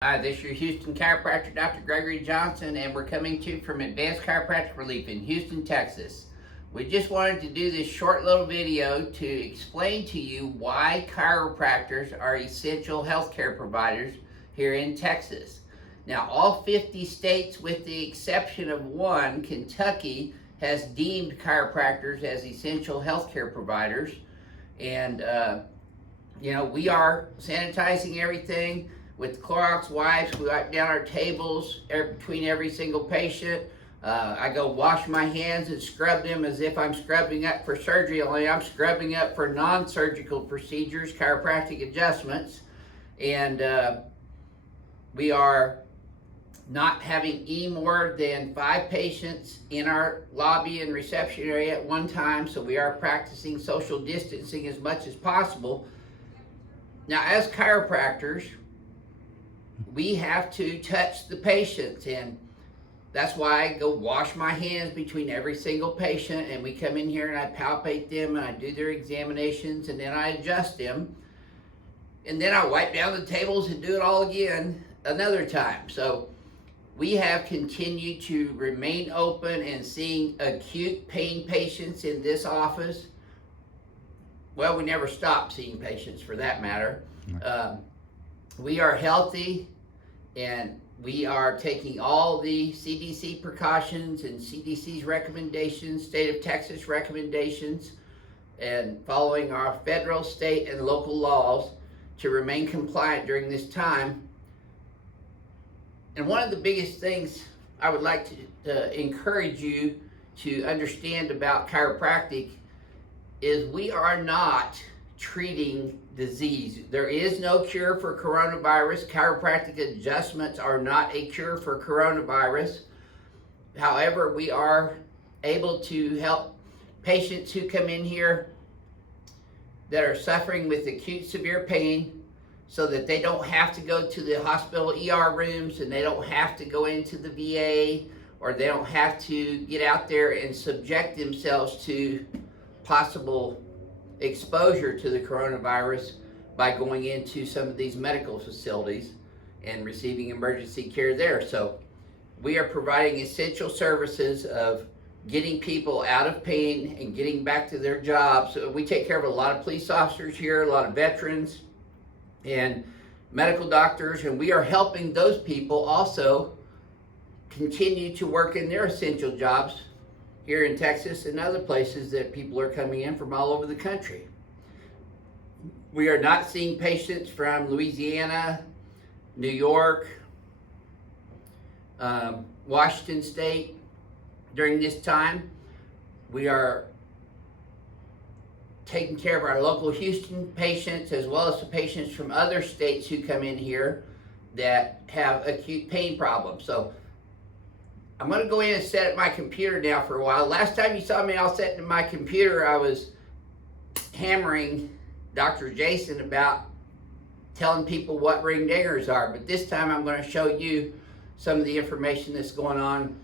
Hi, this is your Houston chiropractor, Dr. Gregory Johnson, and we're coming to you from Advanced Chiropractic Relief in Houston, Texas. We just wanted to do this short little video to explain to you why chiropractors are essential healthcare providers here in Texas. Now, all 50 states, with the exception of one, Kentucky, has deemed chiropractors as essential healthcare providers. And, we are sanitizing everything with Clorox wipes. We wipe down our tables between every single patient. I go wash my hands and scrub them as if I'm scrubbing up for surgery, only I'm scrubbing up for non-surgical procedures, chiropractic adjustments. And we are not having any more than 5 patients in our lobby and reception area at one time, so we are practicing social distancing as much as possible. Now, as chiropractors, we have to touch the patients, and that's why I go wash my hands between every single patient, and we come in here and I palpate them and I do their examinations, and then I adjust them, and then I wipe down the tables and do it all again another time. So we have continued to remain open and seeing acute pain patients in this office. Well, we never stop seeing patients, for that matter. We are healthy, and we are taking all the CDC precautions and CDC's recommendations, state of Texas recommendations, and following our federal, state, and local laws to remain compliant during this time. And one of the biggest things I would like to encourage you to understand about chiropractic is we are not treating disease. There is no cure for coronavirus. Chiropractic adjustments are not a cure for coronavirus. However, we are able to help patients who come in here that are suffering with acute severe pain, so that they don't have to go to the hospital ER rooms, and they don't have to go into the VA, or they don't have to get out there and subject themselves to possible exposure to the coronavirus by going into some of these medical facilities and receiving emergency care there. So we are providing essential services of getting people out of pain and getting back to their jobs. So we take care of a lot of police officers here, a lot of veterans, and medical doctors, and we are helping those people also continue to work in their essential jobs here in Texas and other places that people are coming in from all over the country. We are not seeing patients from Louisiana, New York, Washington State during this time. We are taking care of our local Houston patients, as well as the patients from other states who come in here that have acute pain problems. So I'm going to go in and set up my computer now for a while. Last time you saw me all setting my computer, I was hammering Dr. Jason about telling people what ring dingers are. But this time I'm going to show you some of the information that's going on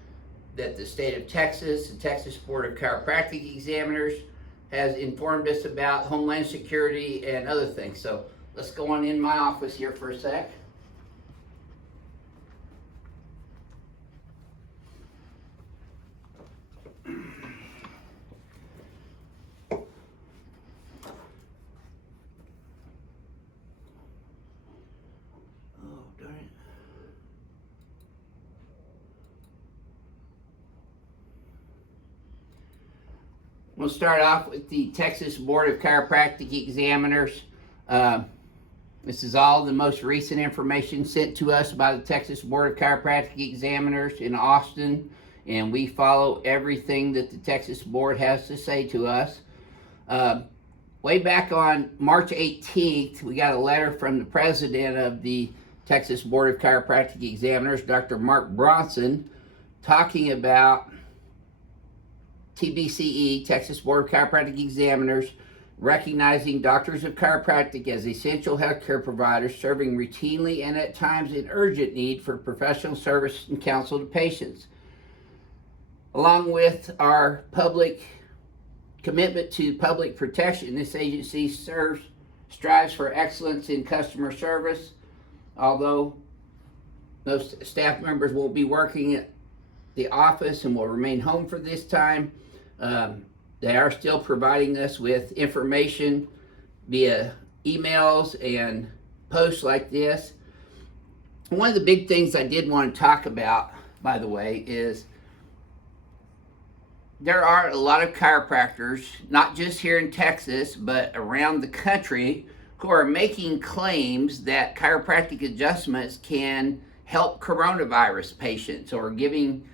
that the state of Texas, the Texas Board of Chiropractic Examiners, has informed us about, Homeland Security, and other things. So let's go on in my office here for a sec. We'll start off with the Texas Board of Chiropractic Examiners. This is all the most recent information sent to us by the Texas Board of Chiropractic Examiners in Austin, and we follow everything that the Texas Board has to say to us. Way back on March 18th, we got a letter from the president of the Texas Board of Chiropractic Examiners, Dr. Mark Bronson, talking about TBCE, Texas Board of Chiropractic Examiners, recognizing doctors of chiropractic as essential healthcare providers, serving routinely and at times in urgent need for professional service and counsel to patients. Along with our public commitment to public protection, this agency strives for excellence in customer service, although Most staff members will be working at the office and will remain home for this time. They are still providing us with information via emails and posts like this. One of the big things I did want to talk about, by the way, is there are a lot of chiropractors, not just here in Texas, but around the country, who are making claims that chiropractic adjustments can help coronavirus patients, or giving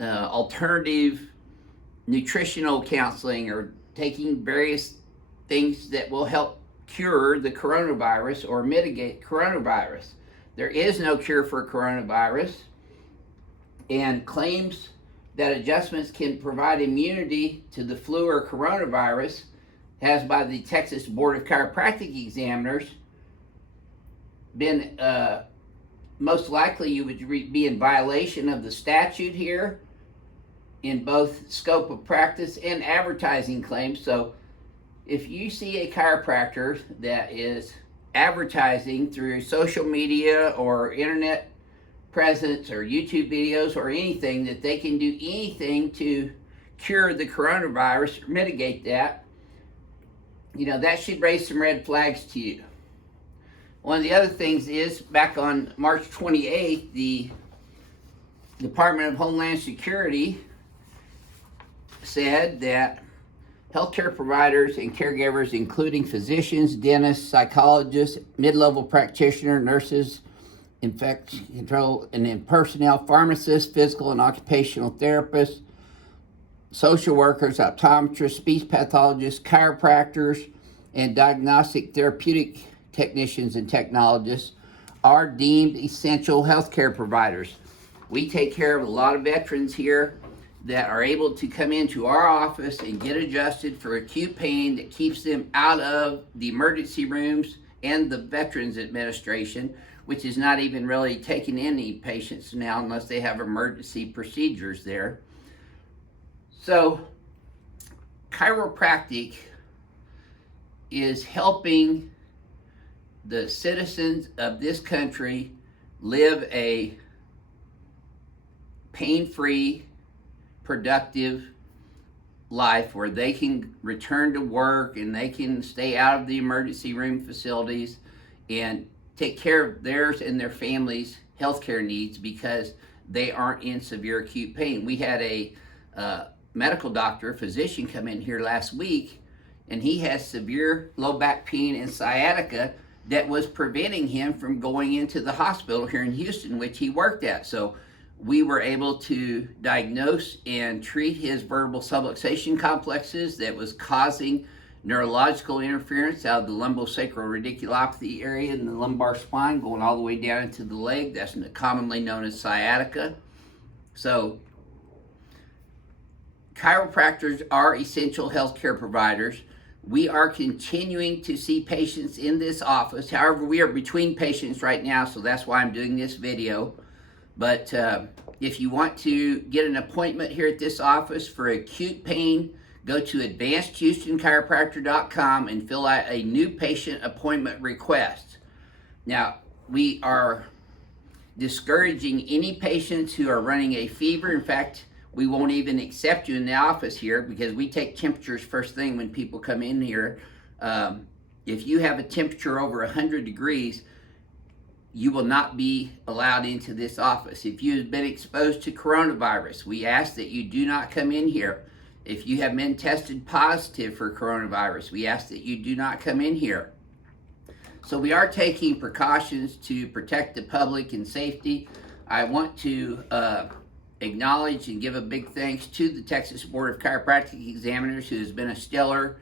alternative nutritional counseling, or taking various things that will help cure the coronavirus or mitigate coronavirus. There is no cure for coronavirus, and claims that adjustments can provide immunity to the flu or coronavirus has, by the Texas Board of Chiropractic Examiners, been most likely you would be in violation of the statute here in both scope of practice and advertising claims. So if you see a chiropractor that is advertising through social media or internet presence or YouTube videos or anything that they can do anything to cure the coronavirus or mitigate that, that should raise some red flags to you. One of the other things is, back on March 28th, the Department of Homeland Security said that healthcare providers and caregivers, including physicians, dentists, psychologists, mid-level practitioners, nurses, infection control and personnel, pharmacists, physical and occupational therapists, social workers, optometrists, speech pathologists, chiropractors, and diagnostic therapeutic technicians and technologists are deemed essential healthcare providers. We take care of a lot of veterans here that are able to come into our office and get adjusted for acute pain that keeps them out of the emergency rooms and the Veterans Administration, which is not even really taking any patients now unless they have emergency procedures there. So chiropractic is helping the citizens of this country live a pain-free, productive life where they can return to work and they can stay out of the emergency room facilities and take care of theirs and their families' healthcare needs because they aren't in severe acute pain. We had a medical doctor, physician, come in here last week, and he has severe low back pain and sciatica that was preventing him from going into the hospital here in Houston, which he worked at. So we were able to diagnose and treat his vertebral subluxation complexes that was causing neurological interference out of the lumbosacral radiculopathy area in the lumbar spine, going all the way down into the leg. That's commonly known as sciatica. So chiropractors are essential healthcare providers. We are continuing to see patients in this office. However, we are between patients right now, so that's why I'm doing this video. But if you want to get an appointment here at this office for acute pain, go to advancedhoustonchiropractor.com and fill out a new patient appointment request. Now, we are discouraging any patients who are running a fever. In fact, we won't even accept you in the office here because we take temperatures first thing when people come in here. If you have a temperature over 100 degrees, you will not be allowed into this office. If you've been exposed to coronavirus, we ask that you do not come in here. If you have been tested positive for coronavirus, we ask that you do not come in here. So we are taking precautions to protect the public and safety. I want to acknowledge and give a big thanks to the Texas Board of Chiropractic Examiners, who has been a stellar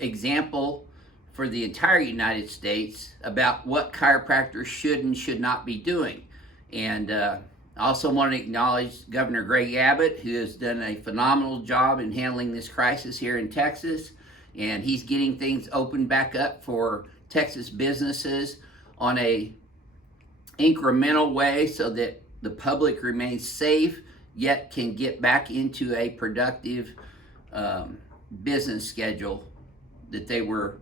example for the entire United States about what chiropractors should and should not be doing. And I also want to acknowledge Governor Greg Abbott, who has done a phenomenal job in handling this crisis here in Texas. And he's getting things opened back up for Texas businesses on a incremental way so that the public remains safe, yet can get back into a productive business schedule that they were,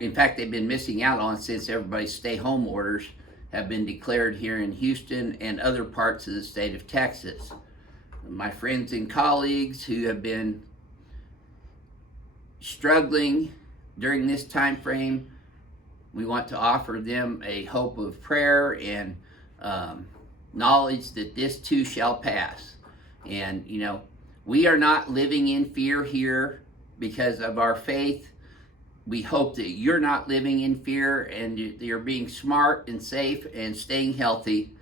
in fact, they've been missing out on since everybody's stay-home orders have been declared here in Houston and other parts of the state of Texas. My friends and colleagues who have been struggling during this time frame, we want to offer them a hope of prayer and knowledge that this too shall pass. And you know, we are not living in fear here because of our faith. We hope that you're not living in fear and you're being smart and safe and staying healthy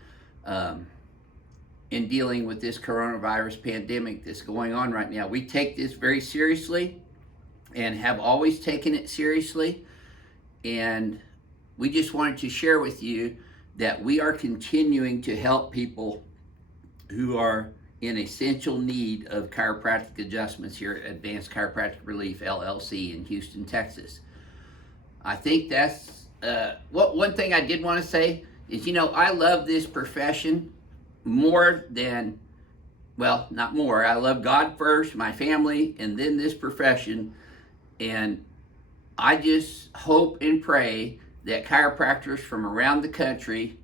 in dealing with this coronavirus pandemic that's going on right now. We take this very seriously and have always taken it seriously. And we just wanted to share with you that we are continuing to help people who are in essential need of chiropractic adjustments here at Advanced Chiropractic Relief, LLC in Houston, Texas. I think that's, one thing I did want to say is, you know, I love this profession more than, well, not more. I love God first, my family, and then this profession. And I just hope and pray that chiropractors from around the country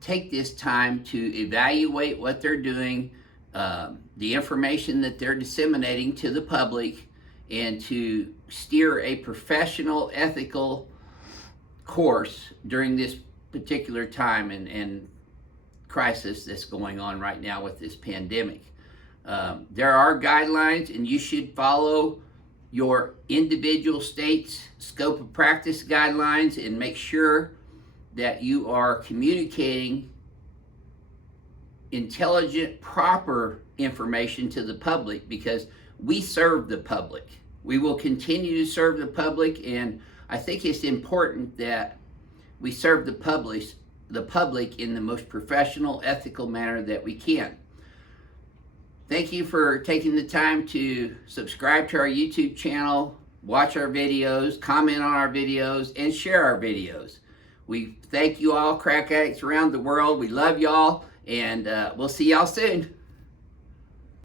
take this time to evaluate what they're doing, the information that they're disseminating to the public, and to steer a professional, ethical course during this particular time and crisis that's going on right now with this pandemic. There are guidelines, and you should follow your individual state's scope of practice guidelines and make sure that you are communicating intelligent, proper information to the public, because we serve the public. We will continue to serve the public, and I think it's important that we serve the public in the most professional, ethical manner that we can. Thank you for taking the time to subscribe to our YouTube channel, watch our videos, comment on our videos, and share our videos. We thank you all, crack addicts around the world. We love y'all, and we'll see y'all soon.